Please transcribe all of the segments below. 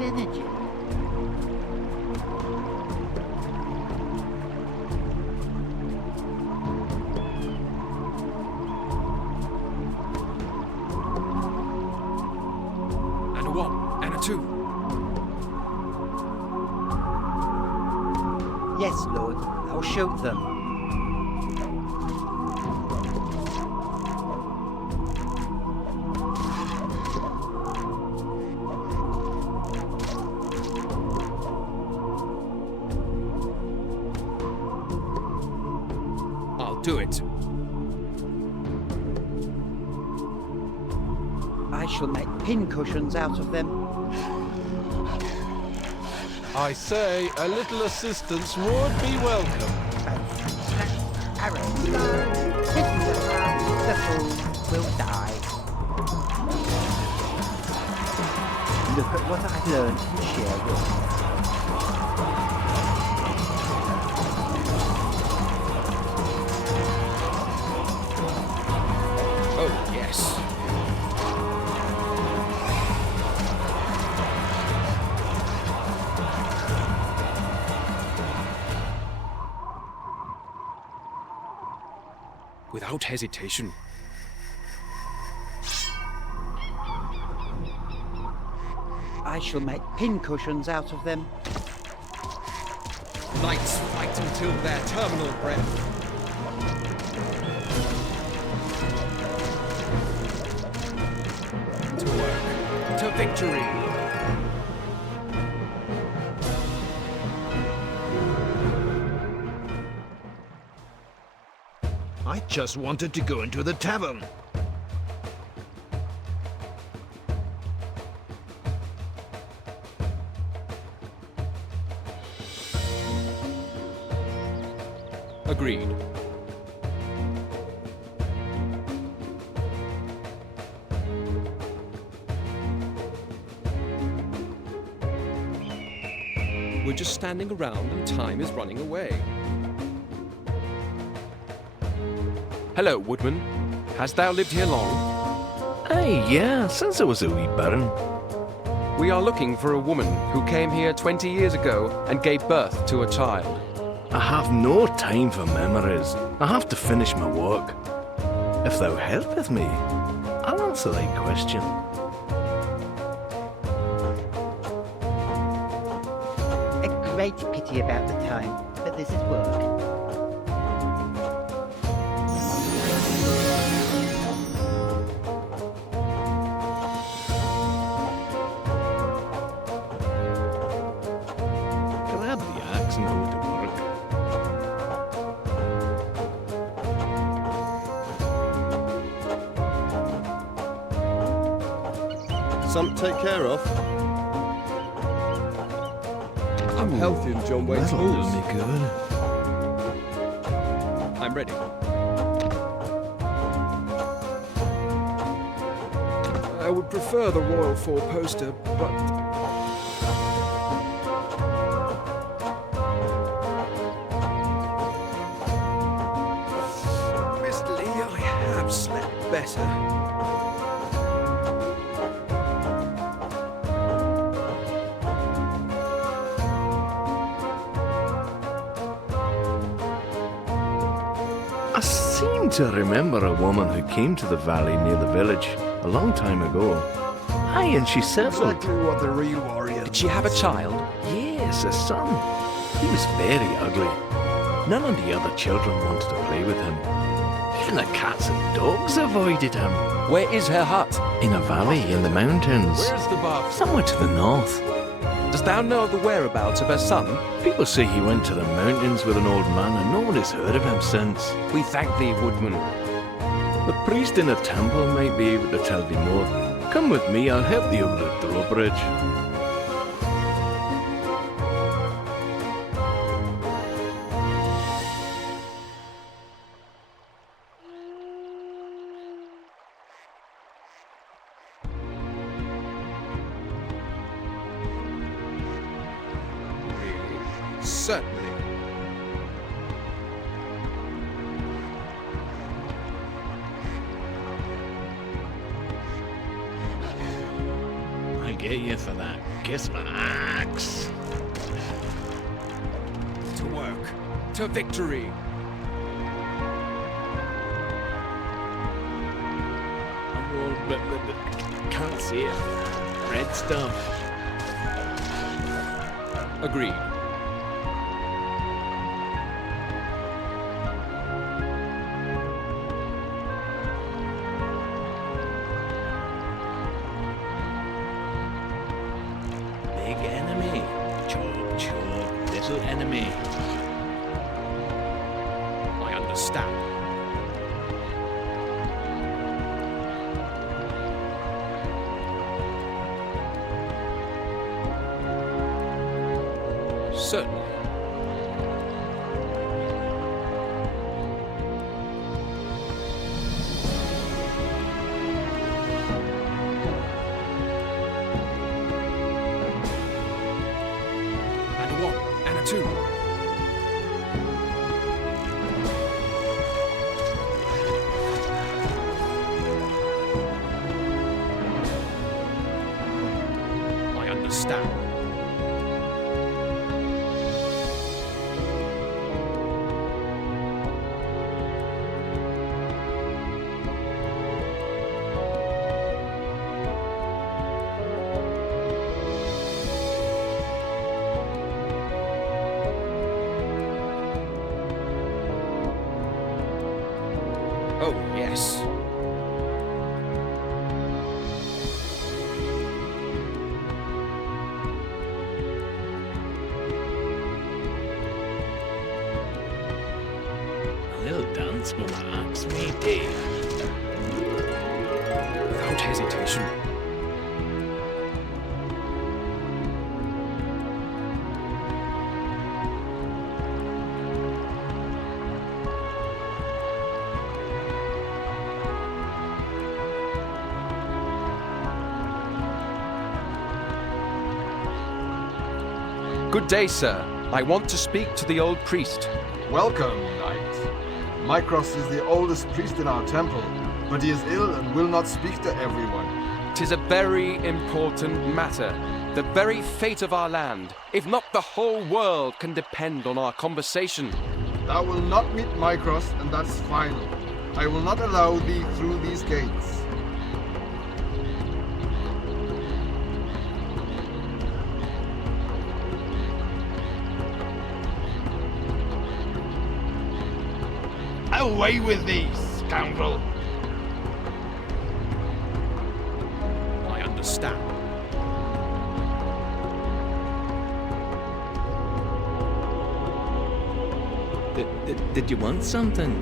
positive energy. And a 1, and a 2. Yes, Lord. I'll shoot them. I'll do it. I shall make pincushions out of them. I say, a little assistance would be welcome. Arrow blow, hidden around, the fool will die. Look at what I've learned from sheer will. Oh, yes. Without hesitation. I shall make pincushions out of them. Knights fight until their terminal breath. To work. To victory. I just wanted to go into the tavern. Agreed. We're just standing around and time is running away. Hello, Woodman. Hast thou lived here long? Aye, yeah, since I was a wee bairn. We are looking for a woman who came here 20 years ago and gave birth to a child. I have no time for memories. I have to finish my work. If thou helpeth me, I'll answer thy question. A great pity about the time, but this is work. Grab the axe and go to work. Something to take care of. I'm healthy in John Wayne's That'll do halls. me good. I'm ready. I would prefer the Royal Four-Poster, but... Miss Lee, I have slept better. I seem to remember a woman who came to the valley near the village a long time ago. Aye, and she settled. Exactly what the real warrior. Did she have a child? Yes, a son. He was very ugly. None of the other children wanted to play with him. Even the cats and dogs avoided him. Where is her hut? In a valley in the mountains. Where's the buff? Somewhere to the north. Dost thou know of the whereabouts of her son? People say he went to the mountains with an old man and no one has heard of him since. We thank thee, Woodman. The priest in the temple might be able to tell thee more. Come with me, I'll help thee over the drawbridge. Really? Certainly. I get you for that kiss my axe. To work. To victory. But can't see it. Red stuff. Agreed. Big enemy. Chop, chop. Little enemy. I understand. Certainly. And a one, and a two. I understand. Oh, yes. A little dance with my axe, matey. Without hesitation. Good day, sir. I want to speak to the old priest. Welcome, knight. Mycros is the oldest priest in our temple, but he is ill and will not speak to everyone. 'Tis a very important matter. The very fate of our land, if not the whole world, can depend on our conversation. Thou will not meet Mycros, and that's final. I will not allow thee through these gates. Away with thee, scoundrel! I understand. Did you want something?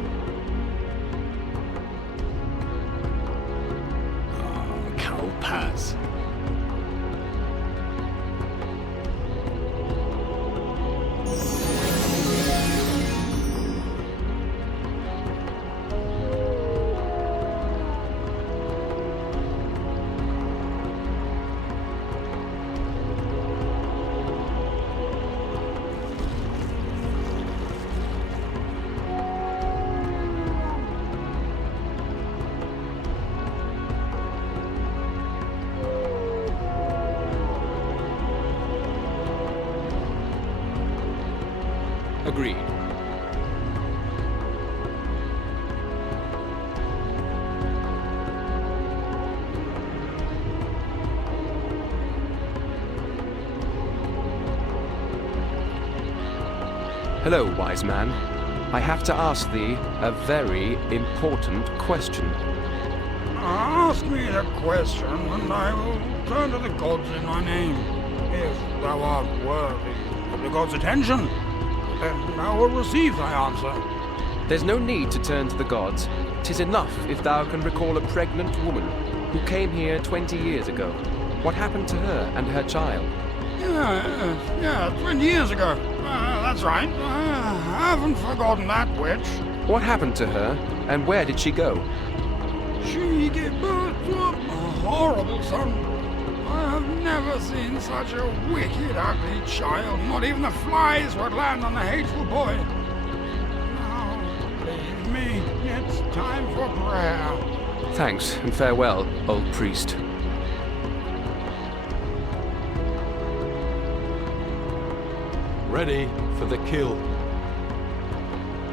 Oh, cow pass. Agreed. Hello, wise man. I have to ask thee a very important question. Ask me the question, and I will turn to the gods in my name. If thou art worthy of the gods' attention, then thou wilt receive thy answer. There's no need to turn to the gods. 'Tis enough if thou can recall a pregnant woman who came here 20 years ago. What happened to her and her child? Yeah, 20 years ago. That's right. I haven't forgotten that witch. What happened to her, and where did she go? She gave birth to a horrible son. I have never seen such a wicked, ugly child. Not even the flies would land on the hateful boy. Now, leave me. It's time for prayer. Thanks, and farewell, old priest. Ready for the kill.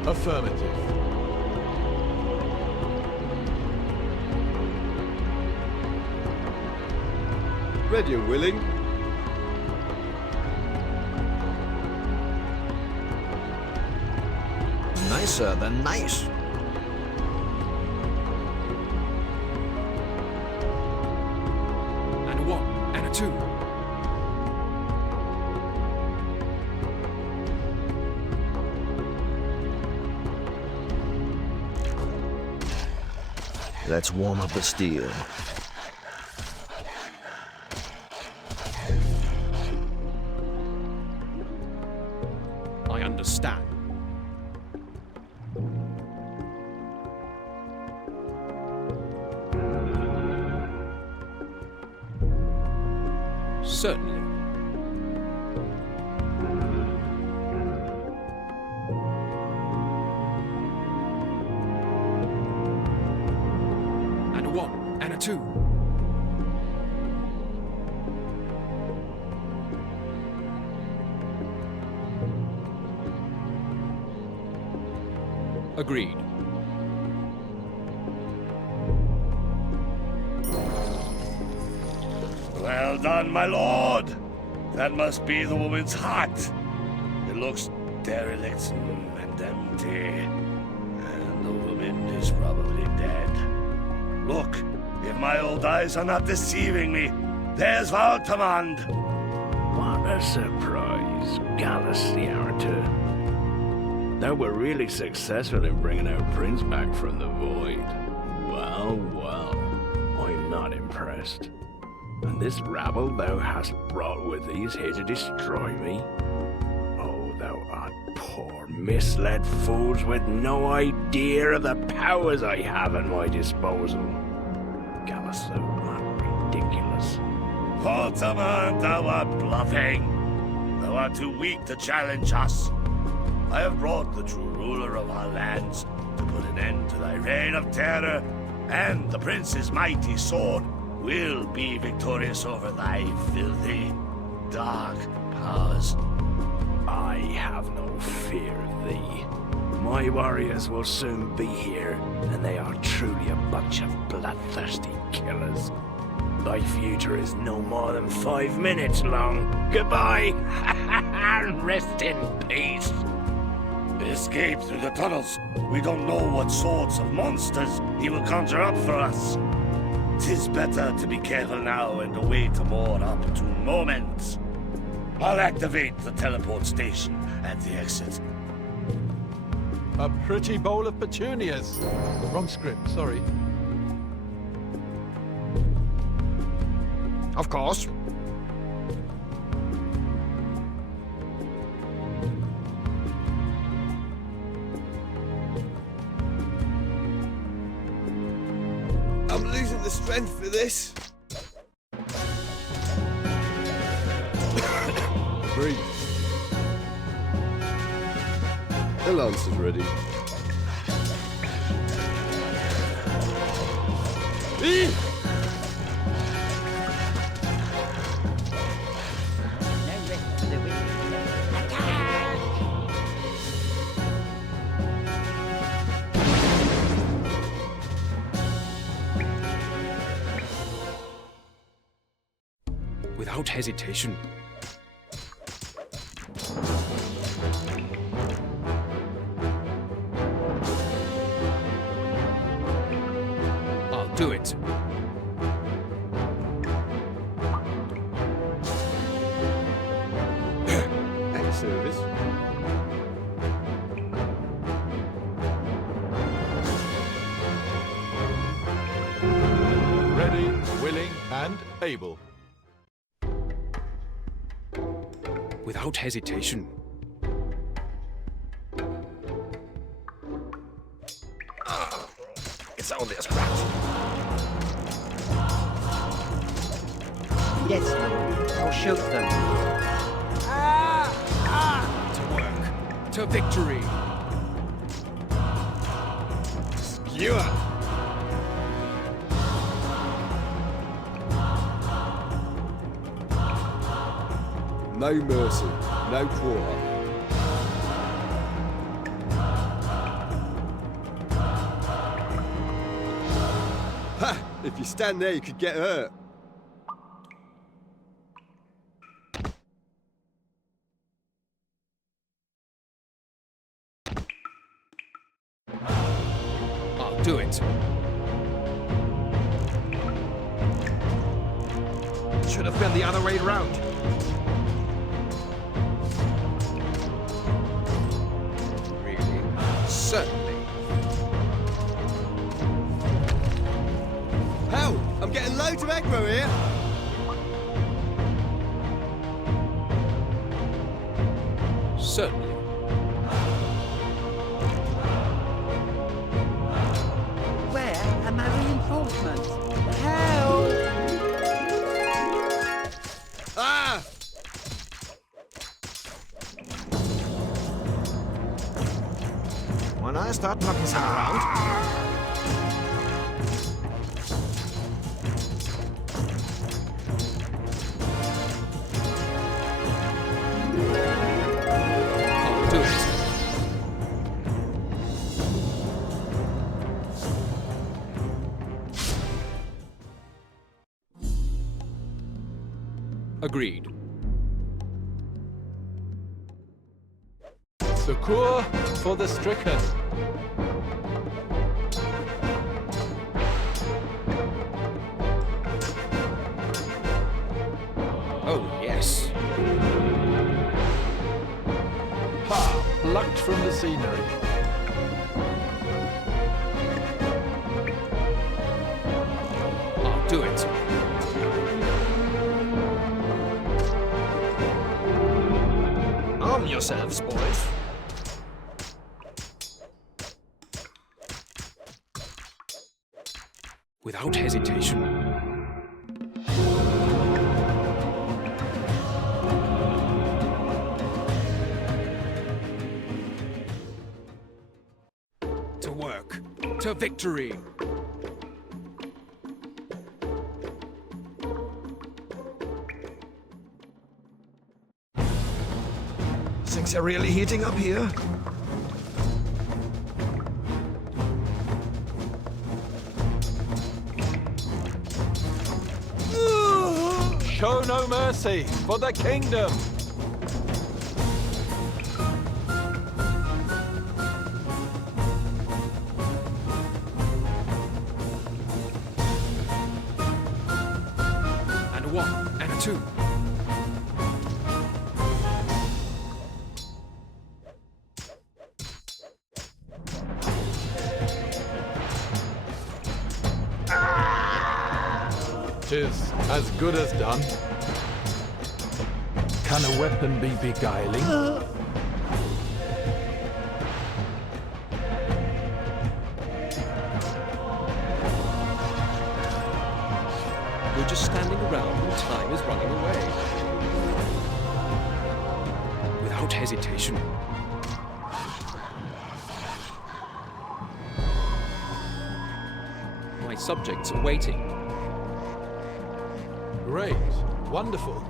Affirmative. Ready and willing. Nicer than nice. And a 1 and a 2. Let's warm up the steel. I understand. Certainly. And a 1 and a 2. Agreed. Well done, my lord. That must be the woman's hut. It looks derelict and empty. And the woman is probably dead. Look, if my old eyes are not deceiving me, there's Valtamand. What a surprise, Gallus the Archer. Thou were really successful in bringing our prince back from the void. Well, well, I'm not impressed. And this rabble thou hast brought with thee is here to destroy me? Oh, thou art poor, misled fools with no idea of the powers I have at my disposal. Gallus, thou art ridiculous. Valtamand, thou art bluffing. Thou art too weak to challenge us. I have brought the true ruler of our lands to put an end to thy reign of terror, and the prince's mighty sword will be victorious over thy filthy, dark powers. I have no fear of thee. My warriors will soon be here, and they are truly a bunch of bloodthirsty killers. Thy future is no more than 5 minutes long. Goodbye, and rest in peace. Escape through the tunnels. We don't know what sorts of monsters he will conjure up for us. 'Tis better to be careful now and await a more opportune moment. I'll activate the teleport station at the exit. A pretty bowl of petunias. Wrong script, sorry. Of course. I'm losing the strength for this. Breathe. The lance is ready. No rest for the wicked. Attack! Without hesitation. I'll do it. At service. Ready, willing, and able. Without hesitation. It's only a scratch. Yes, Lord. I'll shoot them. To work. To victory. Skewer. No mercy, no quarter. Ha! If you stand there, you could get hurt. I'll do it. Should have been the other way round. Really? Certainly. Hell, I'm getting loads of aggro here. Certainly. Where are my reinforcements? Help! Ah! When I start knocking some around, I'll do it. Agreed. Succour for the stricken. Oh, yes. Ha! Plucked from the scenery. I'll do it. arm yourselves, boys. Without hesitation. To work. To victory. Things are really heating up here. Show no mercy for the kingdom. And a one, and a two. Tis as good as done. Can a weapon be beguiling? We're just standing around and time is running away. Without hesitation. My subjects are waiting. Great. Wonderful.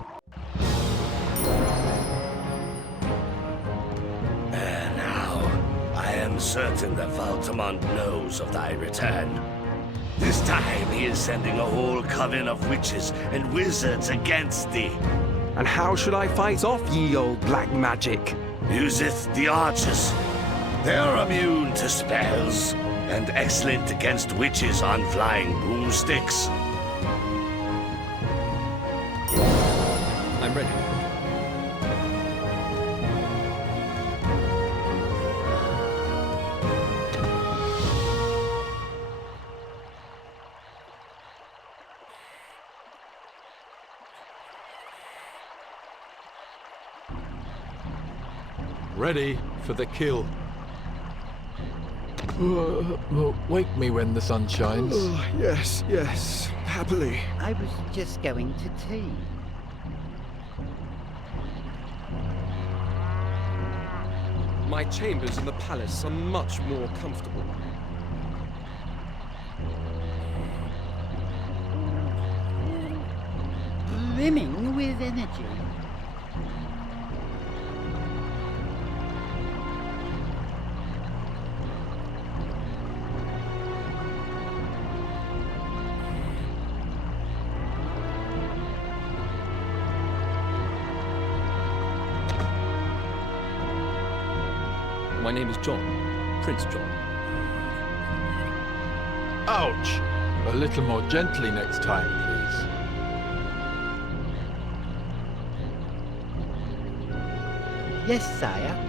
Now, I am certain that Valtamont knows of thy return. This time he is sending a whole coven of witches and wizards against thee. And how should I fight off ye old black magic? Useth the archers. They are immune to spells, and excellent against witches on flying broomsticks. I'm ready. Ready for the kill. Wake me when the sun shines. Oh, yes, yes, happily. I was just going to tea. My chambers in the palace are much more comfortable. Brimming with energy. My name is John. Prince John. Ouch! A little more gently next time, please. Yes, sire.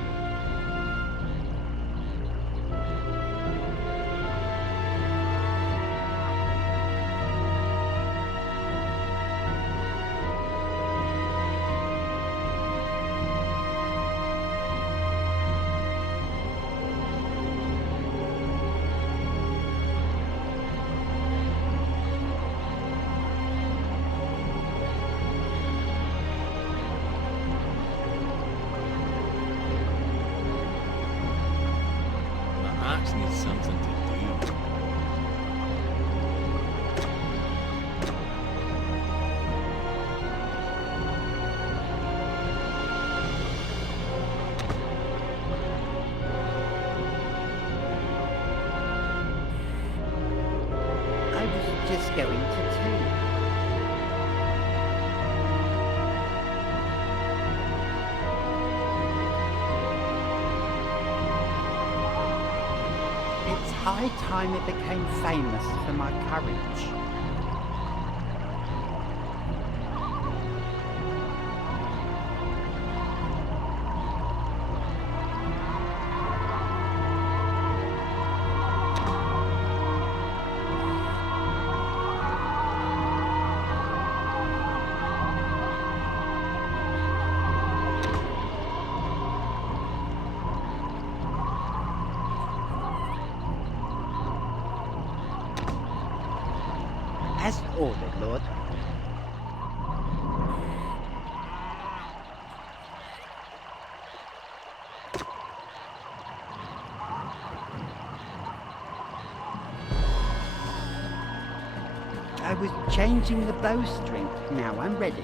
Axe needs something to do. I was just going to tea. It's high time it became famous for my courage. As ordered, Lord. I was changing the bowstring. Now I'm ready.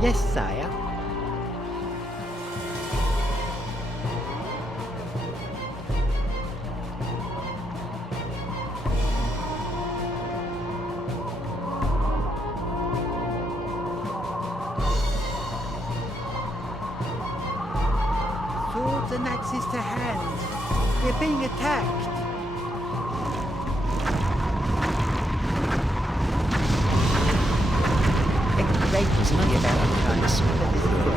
Yes, sire. Swords and axes to hand. We're being attacked. Great to see you about the time, but this is good.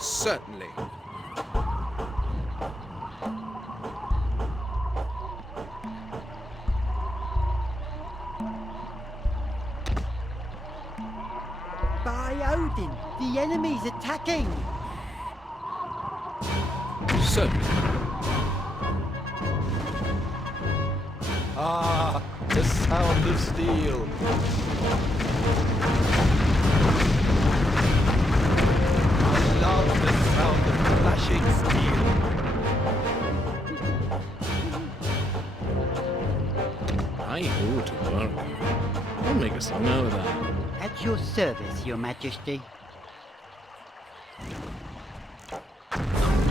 Certainly. By Odin, the enemy's attacking! Certainly. Ah, the sound of steel. I love the sound of flashing steel. I go to work. I'll make a song out of that. At your service, your majesty.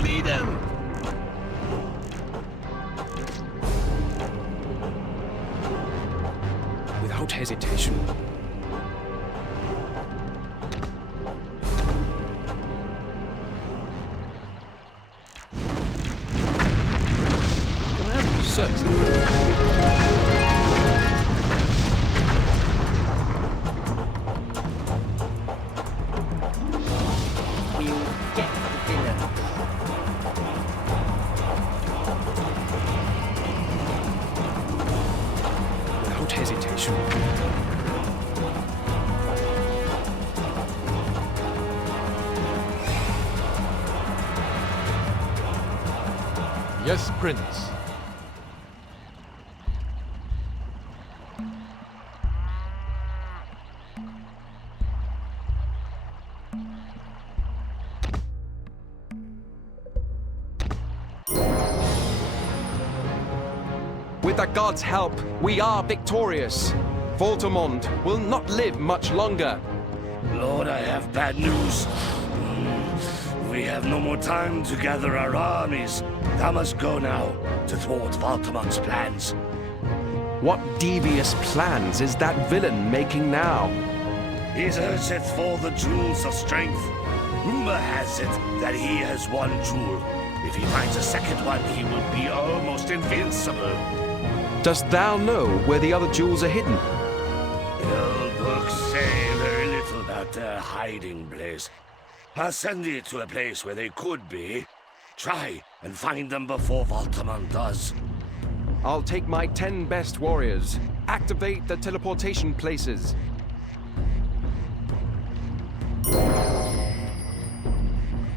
Lead him! Without hesitation. Certainly. We'll get the villains. Without hesitation. Yes, Prince. With the gods' help, we are victorious. Voltamond will not live much longer. Lord, I have bad news. We have no more time to gather our armies. Thou must go now to thwart Voltamond's plans. What devious plans is that villain making now? He searcheth for the jewels of strength. Rumor has it that he has one jewel. If he finds a second one, he will be almost invincible. Dost thou know where the other jewels are hidden? The old books say very little about their hiding place. I'll send thee to a place where they could be. Try and find them before Voltamond does. I'll take my 10 best warriors. Activate the teleportation places.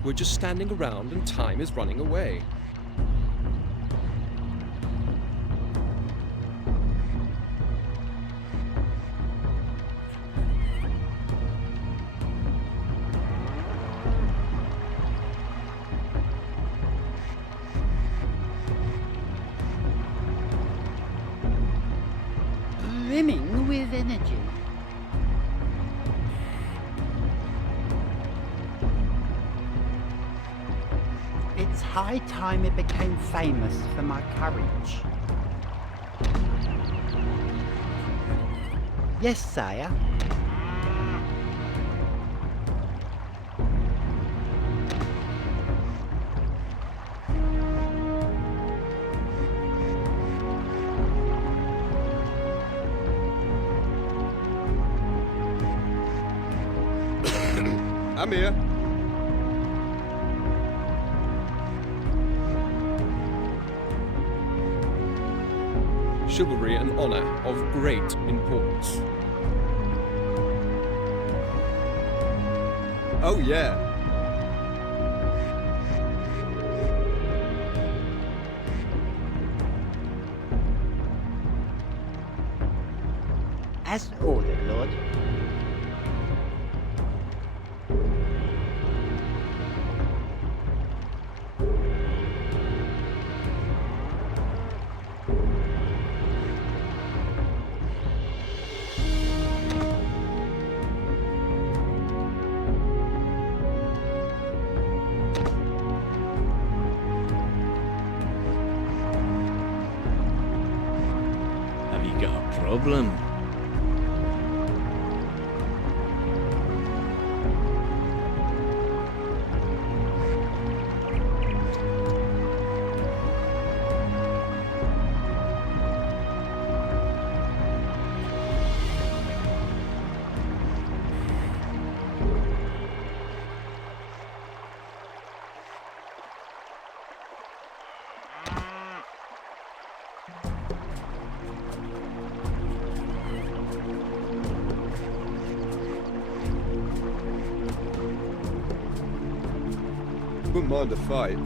We're just standing around and time is running away. Brimming with energy. It's high time it became famous for my courage. Yes, sire. I'm here. Chivalry and honor of great importance. Oh, yeah. As ordered, Lord. Have you got a problem? Wouldn't mind a fight.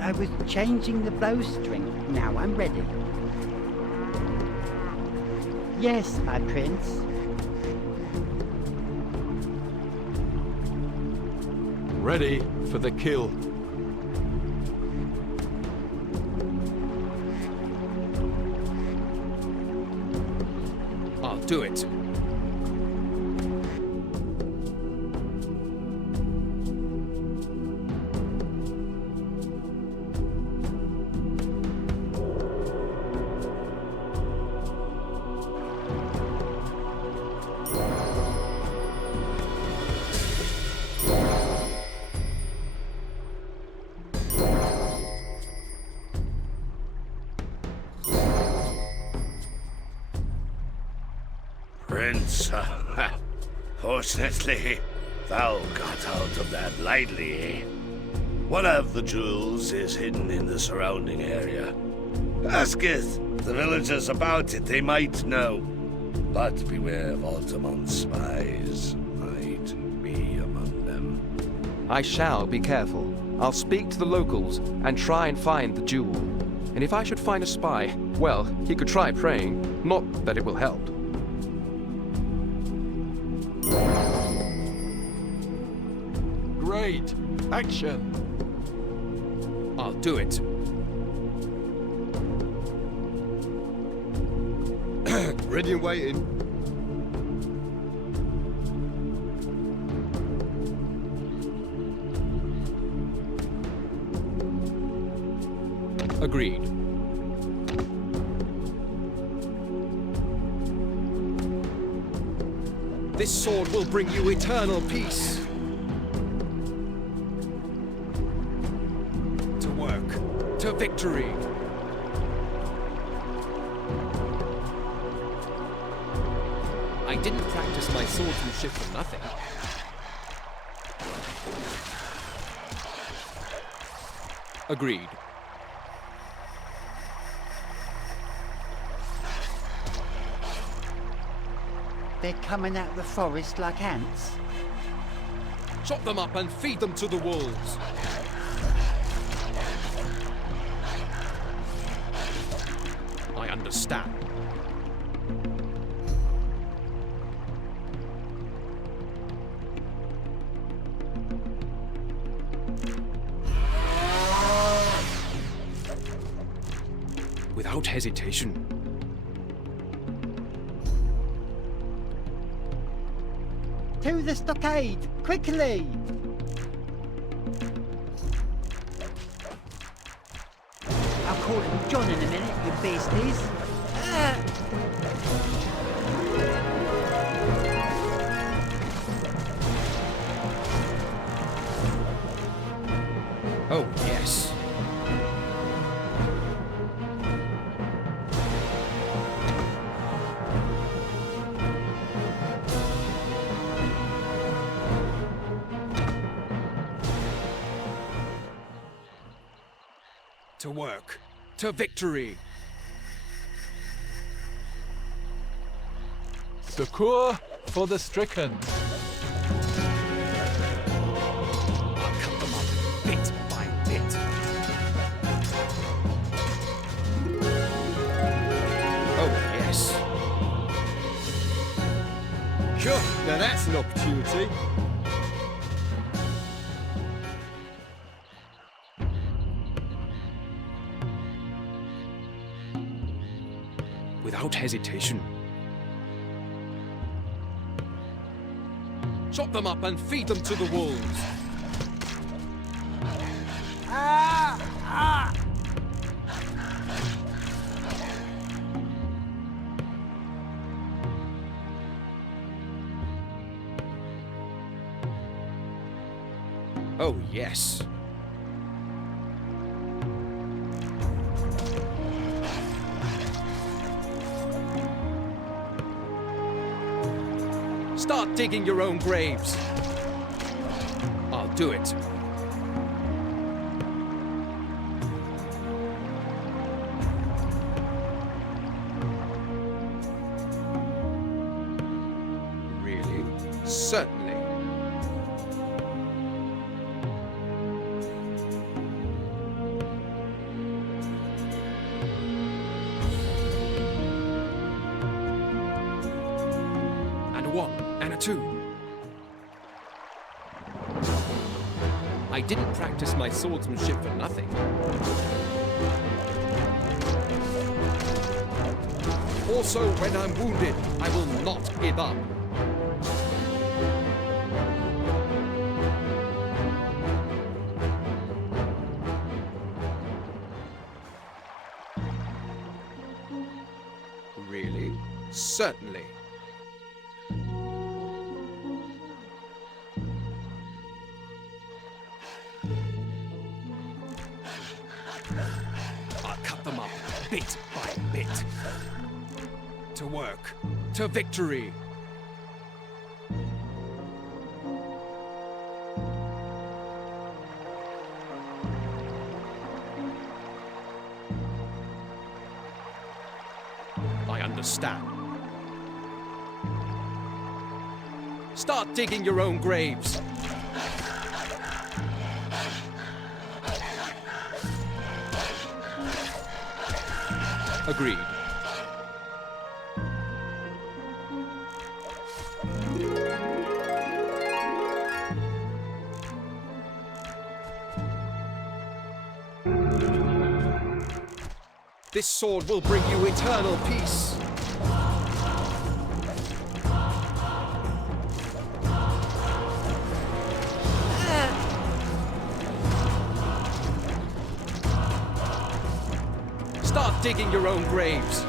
I was changing the bowstring. Now I'm ready. Yes, my prince. Ready for the kill. I'll do it. Prince, fortunately, Thou got out of that lightly, eh? One of the jewels is hidden in the surrounding area. Asketh the villagers about it, they might know. But beware of Altamont's spies. Might be among them. I shall be careful. I'll speak to the locals and try and find the jewel. And if I should find a spy, well, he could try praying. Not that it will help. Great. Action. I'll do it. Ready and waiting. Agreed. This sword will bring you eternal peace. To work. To victory. I didn't practice my swordsmanship for nothing. Agreed. They're coming out of the forest like ants. Chop them up and feed them to the wolves. I understand. Without hesitation. To the stockade! Quickly! I'll call him John in a minute, you beasties. Oh, yes. To work. To victory. Succor for the stricken. I'll cut them up bit by bit. Oh, yes. Sure, now that's an opportunity. Without hesitation. Chop them up and feed them to the wolves. Oh, yes. Start digging your own graves. I'll do it. Really? Certainly. And a 1. And a 2. I didn't practice my swordsmanship for nothing. Also, when I'm wounded, I will not give up. Really? Certainly. I'll cut them up bit by bit. To work. To victory. understand. Start digging your own graves. Agreed. This sword will bring you eternal peace. Start digging your own graves.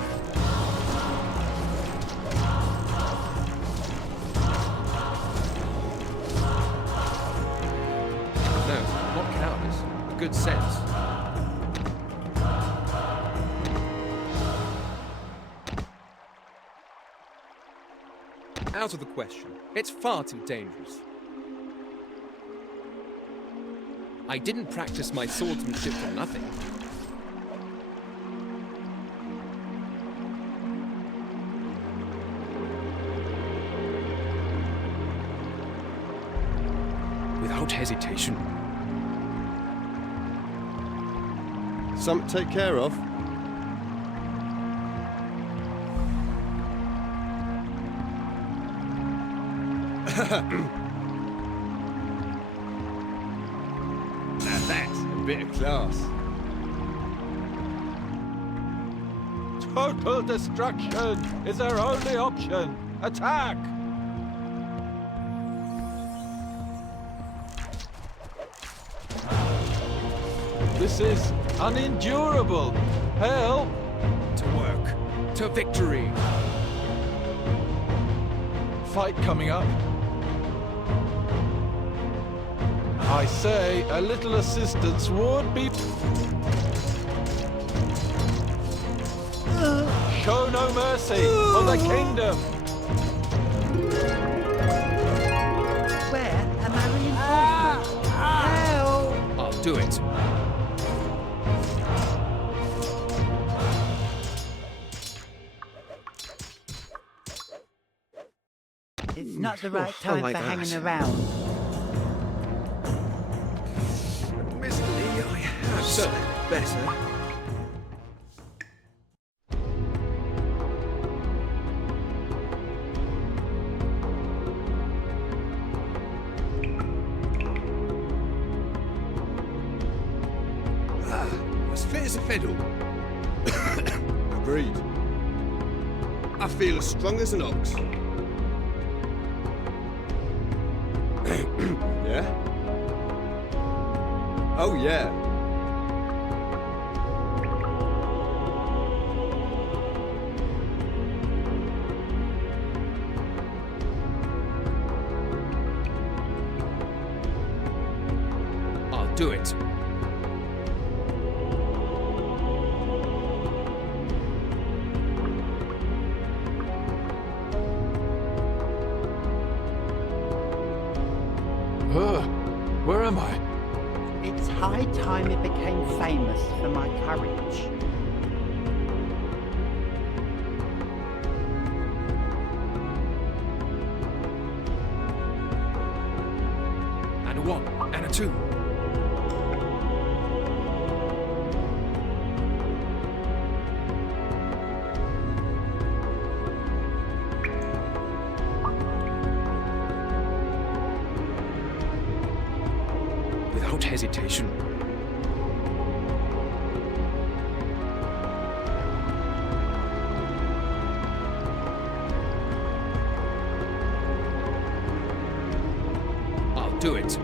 No, not cowardice. Good sense. Out of the question. It's far too dangerous. I didn't practice my swordsmanship for nothing. Without hesitation. Something to take care of? Now that's a bit of class. Total destruction is our only option. Attack! This is unendurable. Help! To work. To victory. Fight coming up. I say a little assistance would be... Show no mercy on the kingdom. Where am I reinforcements? Help! I'll do it. It's not the right time for hanging around. Admittedly, I have something better. As fit as a fiddle. Agreed. I feel as strong as an ox. Yeah? Oh, yeah. I'll do it. Where am I? It's high time it became famous for my courage. And a one, and a two. Without hesitation. I'll do it.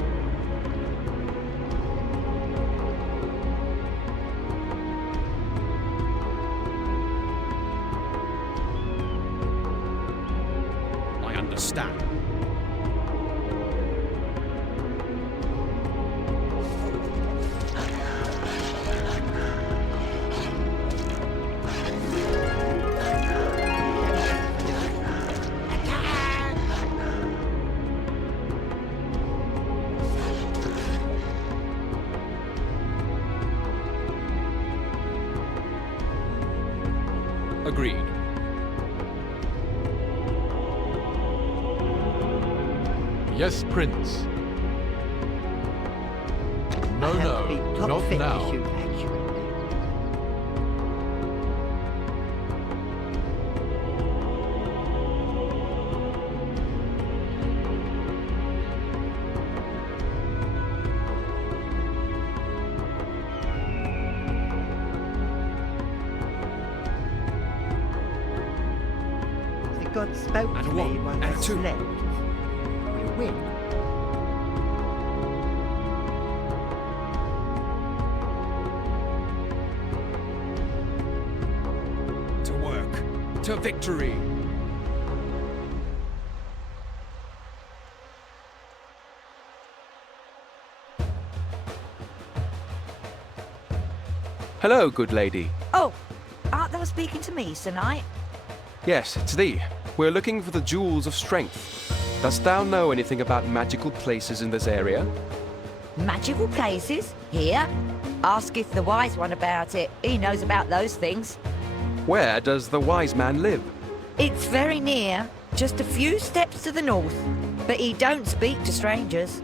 I understand. Agreed. Yes, Prince. No, I have no, to be top not fit now. to shoot accurately. The god spoke And to one, me while I and two. slept. We'll win. To work. To victory. Hello, good lady. Oh, art thou speaking to me, Sir Knight? Yes, it's thee. We're looking for the jewels of strength. Dost thou know anything about magical places in this area? Magical places? Here? Asketh the wise one about it. He knows about those things. Where does the wise man live? It's very near, just a few steps to the north. But he don't speak to strangers.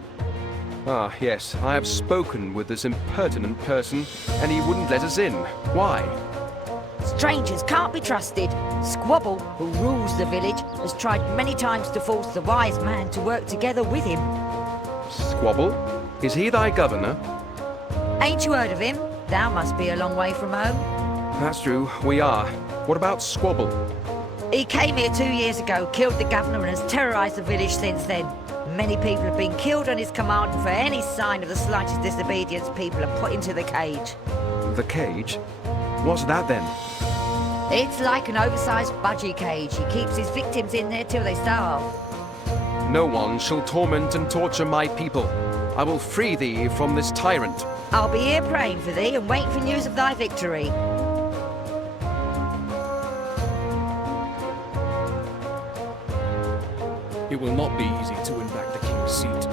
Ah, yes, I have spoken with this impertinent person, and he wouldn't let us in. Why? Strangers can't be trusted. Squabble, who rules the village, has tried many times to force the wise man to work together with him. Squabble? Is he thy governor? Ain't you heard of him? Thou must be a long way from home. That's true, we are. What about Squabble? He came here 2 years ago, killed the governor, and has terrorised the village since then. Many people have been killed on his command, and for any sign of the slightest disobedience, people are put into the cage. The cage? What's that then? It's like an oversized budgie cage. He keeps his victims in there till they starve. No one shall torment and torture my people. I will free thee from this tyrant. I'll be here praying for thee and waiting for news of thy victory. It will not be easy to win back the king's seat.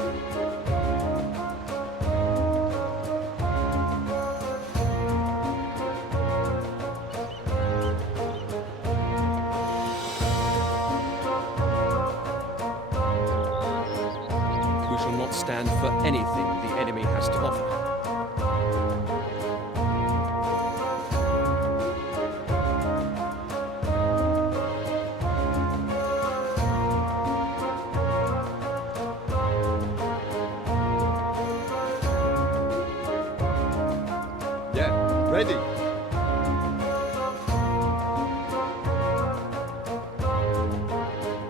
We shall not stand for anything the enemy has to offer. Yeah, ready.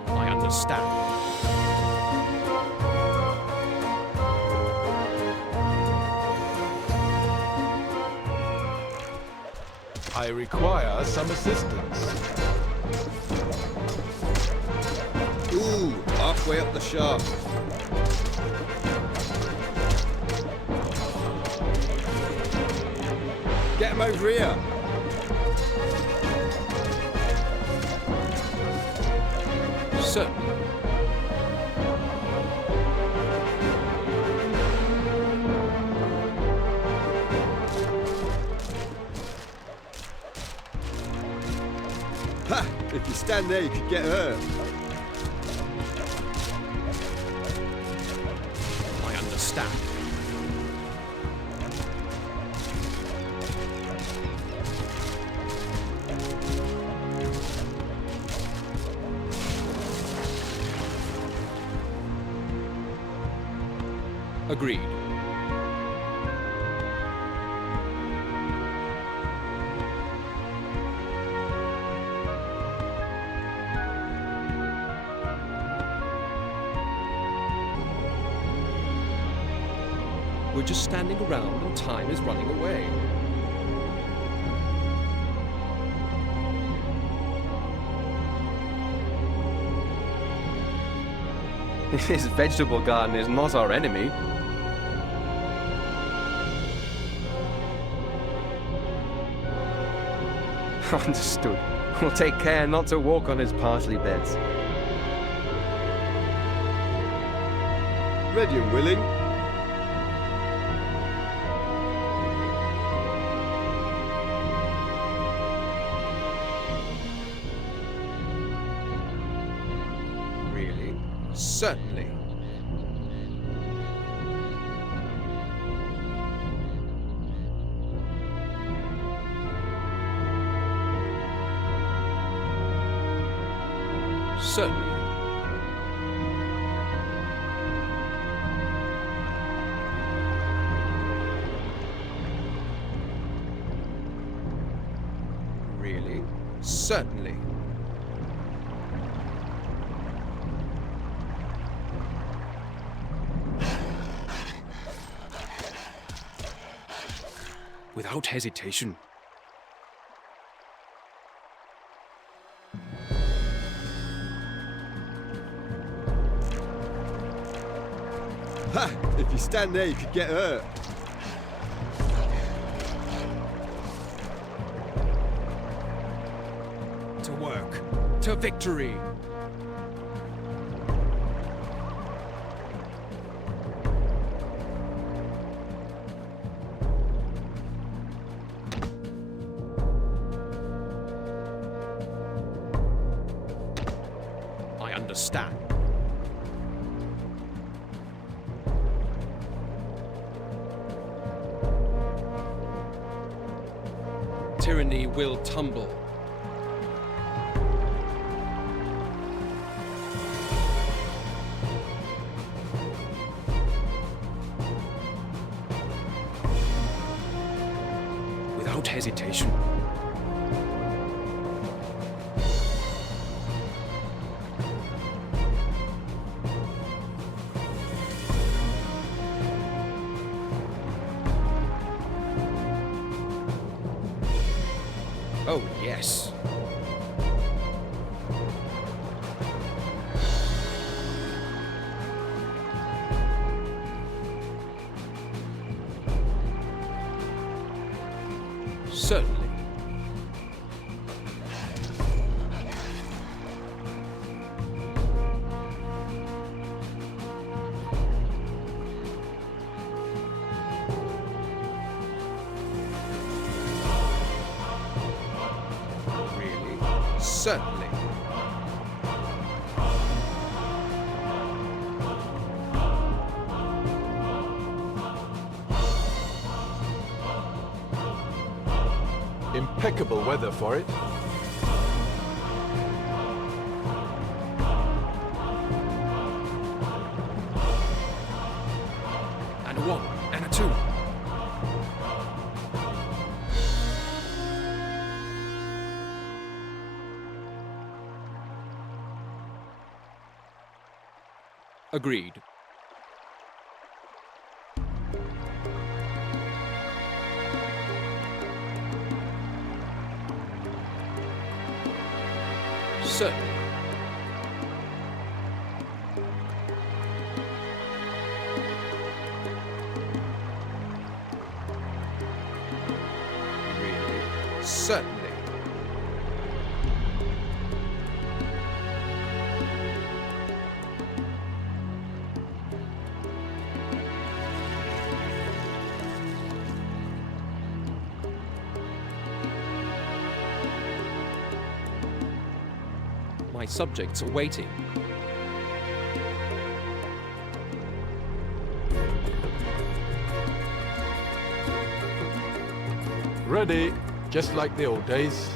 I understand. I require some assistance. Ooh, halfway up the shaft. Get him over here. Certainly. Ha! If you stand there, you could get hurt. I understand. Agreed. We're just standing around and time is running away. This vegetable garden is not our enemy. Understood. We'll take care not to walk on his parsley beds. Ready and willing. Really? Certainly. Certainly. Really? Certainly. Without hesitation. Ha! If you stand there, you could get hurt. To work. To victory. I understand. Tyranny will tumble. Without hesitation. Oh, yes. Certainly. Really? Certainly. Impeccable weather for it. And a one, and a two. Agreed. Certainly. Really? Certainly. My subjects are waiting. Ready, just like the old days.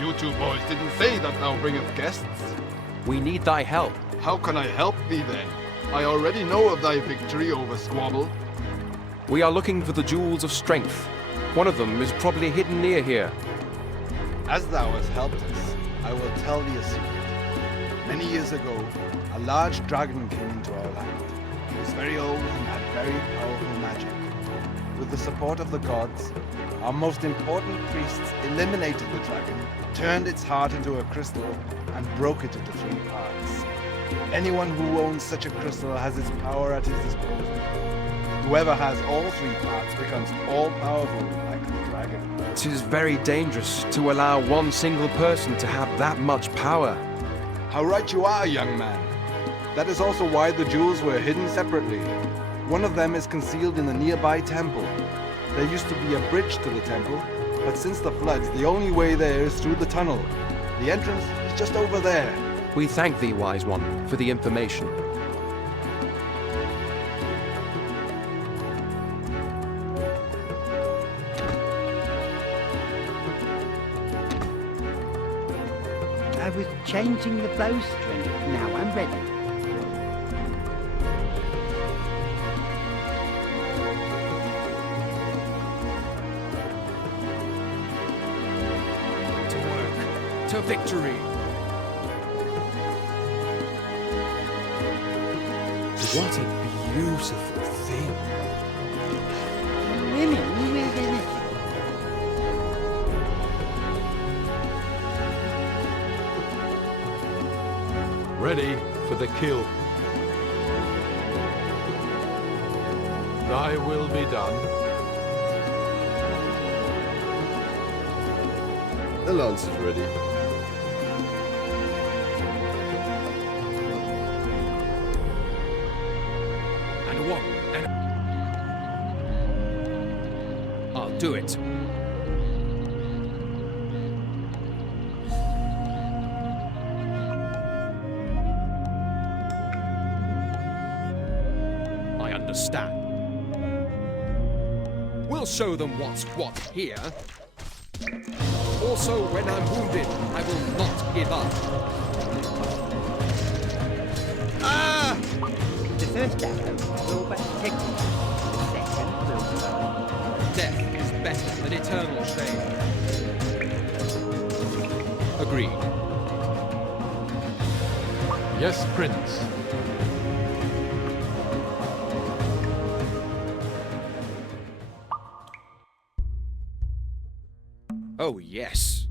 You two boys didn't say that thou bringest guests. We need thy help. How can I help thee then? I already know of thy victory over Squabble. We are looking for the jewels of strength. One of them is probably hidden near here. As thou hast helped us, I will tell thee a secret. Many years ago, a large dragon came into our land. He was very old and had very powerful magic. With the support of the gods, our most important priests eliminated the dragon, turned its heart into a crystal, and broke it into 3 parts. Anyone who owns such a crystal has its power at his disposal. Whoever has all 3 parts becomes all-powerful like the dragon. It is very dangerous to allow one single person to have that much power. How right you are, young man. That is also why the jewels were hidden separately. One of them is concealed in the nearby temple. There used to be a bridge to the temple, but since the floods, the only way there is through the tunnel. The entrance is just over there. We thank thee, wise one, for the information. I was changing the bowstring. Now I'm ready. To work. To victory. What a beautiful thing. Ready for the kill. Thy will be done. The lance is ready. And one. And I'll do it. I understand. We'll show them what's what here. Also, when I'm wounded, I will not give up. Ah! The first arrow will but protect you. The second will burn. Death is better than eternal shame. Agreed. Yes, Prince. Oh, yes.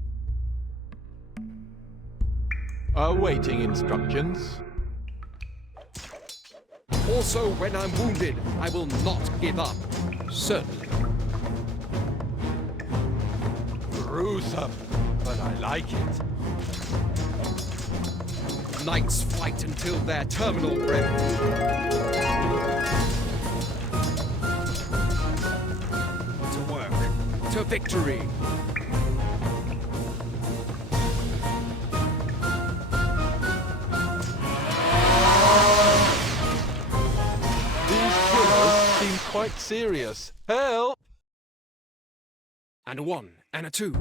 Awaiting instructions. Also, when I'm wounded, I will not give up. Certainly. Gruesome, but I like it. Knights fight until their terminal breath. To work. To victory. These killers seem quite serious. Help! And a one, and a two.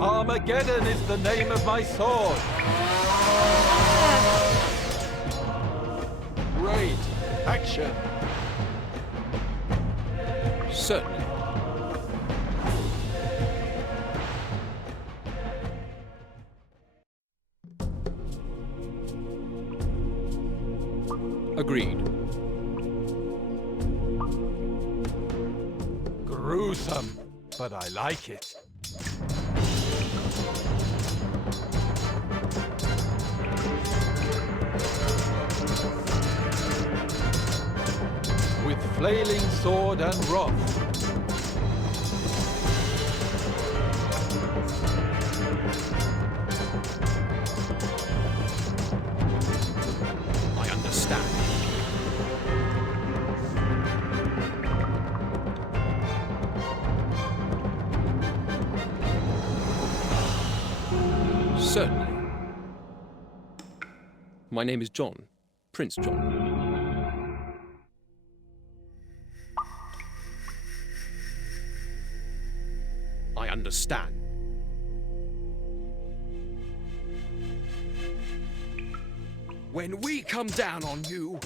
Armageddon is the name of my sword. Great action. Certainly. Agreed. Gruesome, but I like it. With flailing sword and wrath. I understand. Certainly. My name is John, Prince John. I understand. When we come down on you,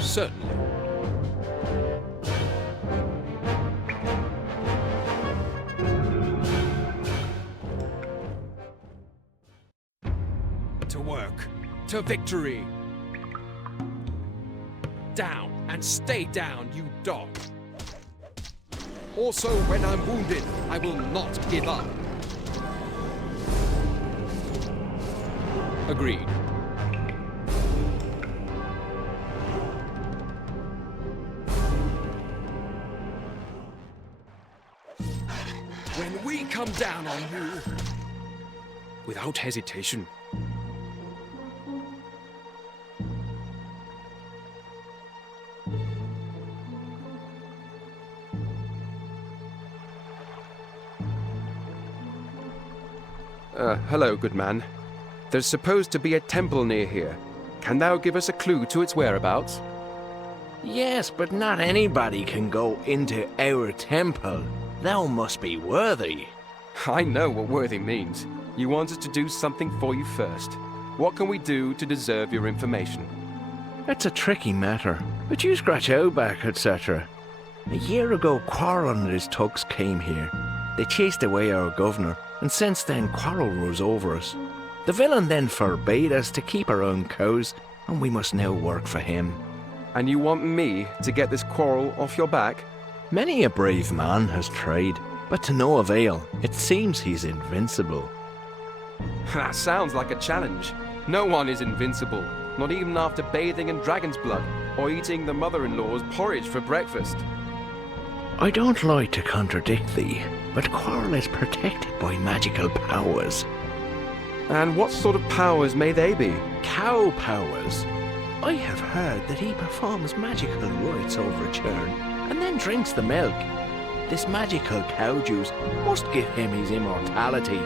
certainly. To work, to victory. Down and stay down, you dog. Also, when I'm wounded, I will not give up. Agreed. When we come down on you, without hesitation. Hello, good man. There's supposed to be a temple near here. Can thou give us a clue to its whereabouts? Yes, but not anybody can go into our temple. Thou must be worthy. I know what worthy means. You want us to do something for you first. What can we do to deserve your information? It's a tricky matter, but you scratch our back, etc. A year ago, Quarrel and his thugs came here. They chased away our governor, and since then Quarrel rules over us. The villain then forbade us to keep our own cows, and we must now work for him. And you want me to get this Quarrel off your back? Many a brave man has tried, but to no avail. It seems he's invincible. That sounds like a challenge. No one is invincible, not even after bathing in dragon's blood or eating the mother-in-law's porridge for breakfast. I don't like to contradict thee, but Quarrel is protected by magical powers. And what sort of powers may they be? Cow powers. I have heard that he performs magical rites over a churn, and then drinks the milk. This magical cow juice must give him his immortality.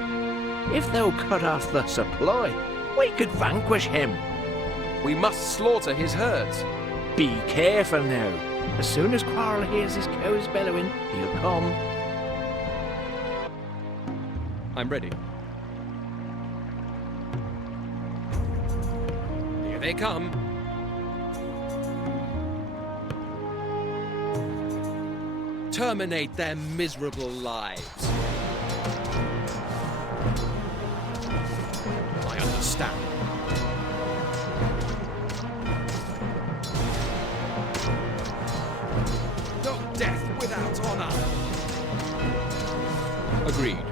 If thou cut off the supply, we could vanquish him. We must slaughter his herds. Be careful now. As soon as Quarrel hears his cows bellowing, he'll come. I'm ready. Here they come. Terminate their miserable lives. I understand. No death without honor. Agreed.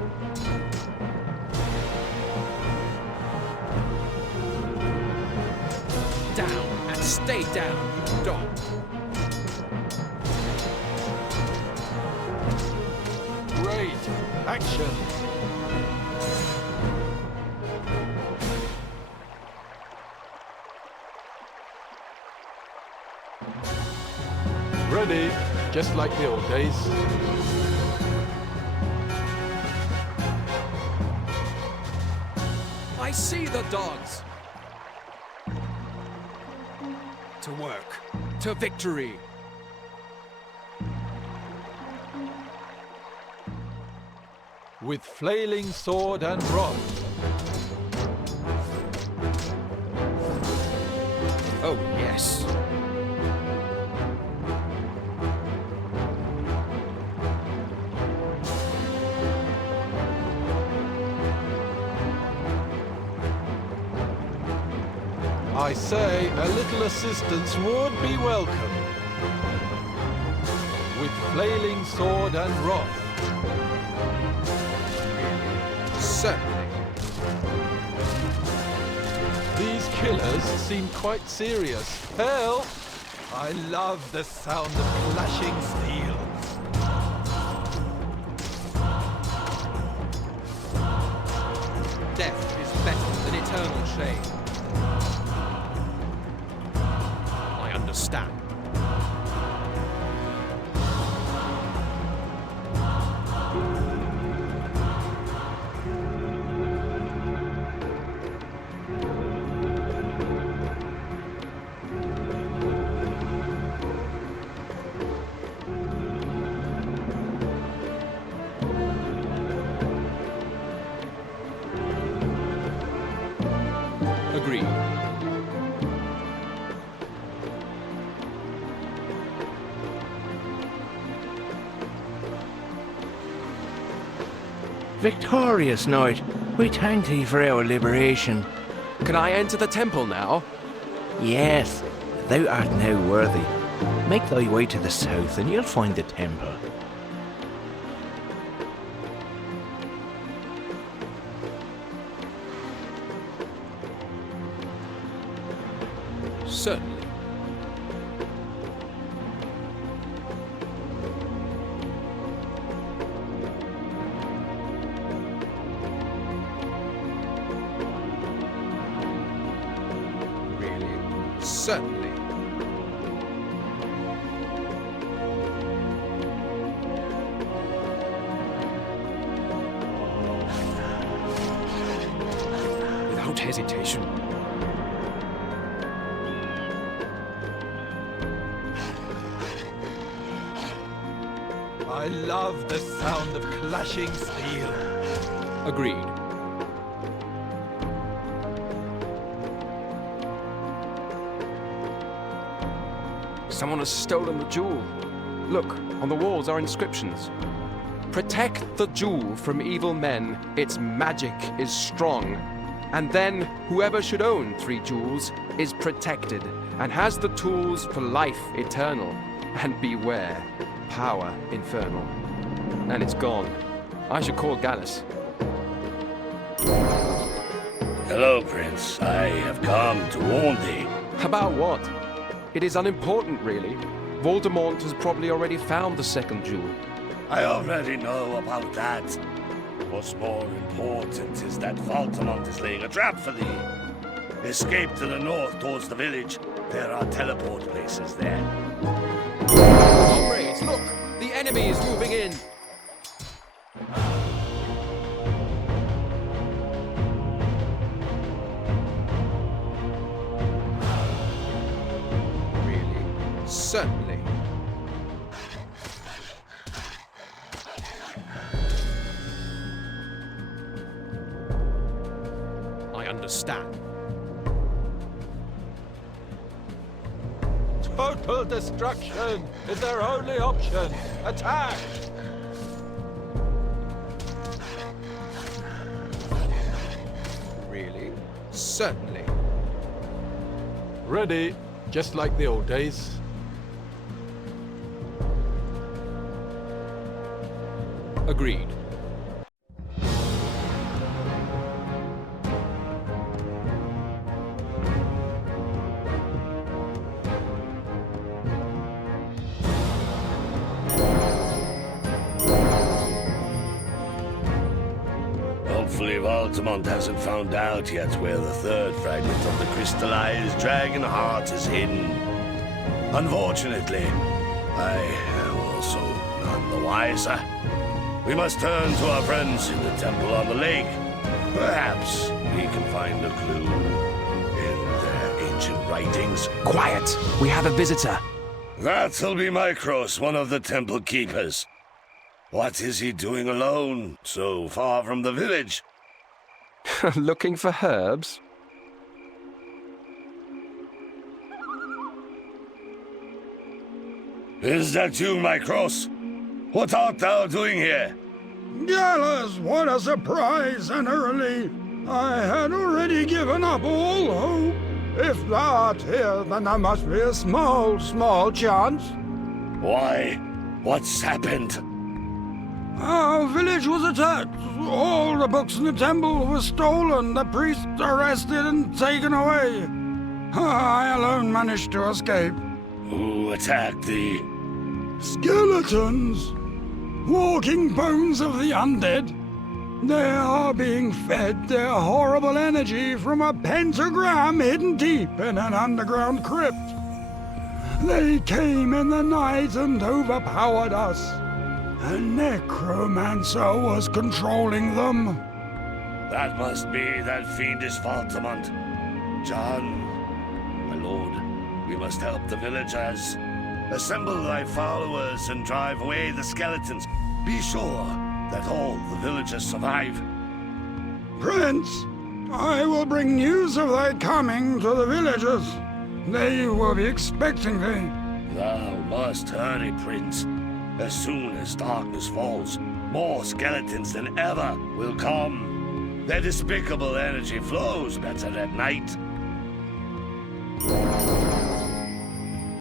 Down and stay down, you dog. Great. Action. Ready, just like the old days. I see the dogs. To work. To victory. With flailing sword and rod. Oh, yes. I say a little assistance would be welcome. With flailing sword and wrath. Certainly. These killers seem quite serious. Help! I love the sound of clashing steel. Death is better than eternal shame. I understand. Agreed. Victorious knight, we thank thee for our liberation. Can I enter the temple now? Yes, thou art now worthy. Make thy way to the south and you'll find the temple. Certainly. Really? Certainly. hesitation. I love the sound of clashing steel. Agreed. Someone has stolen the jewel. Look, on the walls are inscriptions. Protect the jewel from evil men, its magic is strong. And then whoever should own 3 jewels is protected and has the tools for life eternal. And beware, power infernal. And it's gone. I should call Gallus. Hello, Prince. I have come to warn thee. About what? It is unimportant, really. Voldemort has probably already found the second jewel. I already know about that. What's more important is that Voldemort is laying a trap for thee. Escape to the north towards the village. There are teleport places there. Comrades, look! The enemy is moving in! Really? Certainly. I understand. Total destruction is their only option. Attack! Really? Certainly. Ready, just like the old days. Agreed. Hopefully Voldemort hasn't found out yet where the third fragment of the crystallized dragon heart is hidden. Unfortunately, I am also none the wiser. We must turn to our friends in the temple on the lake. Perhaps we can find a clue in their ancient writings. Quiet! We have a visitor. That'll be Micros, one of the temple keepers. What is he doing alone, so far from the village? Looking for herbs? Is that you, Micros? What art thou doing here? Gallus, what a surprise and early! I had already given up all hope. If thou art here, then there must be a small chance. Why? What's happened? Our village was attacked. All the books in the temple were stolen, the priests arrested and taken away. I alone managed to escape. Who attacked thee? Skeletons! Walking bones of the undead. They are being fed their horrible energy from a pentagram hidden deep in an underground crypt. They came in the night and overpowered us. A necromancer was controlling them. That must be that fiendish Voldemort. John, my lord, we must help the villagers. Assemble thy followers and drive away the skeletons. Be sure that all the villagers survive. Prince, I will bring news of thy coming to the villagers. They will be expecting thee. Thou must hurry, Prince. As soon as darkness falls, more skeletons than ever will come. Their despicable energy flows better at night.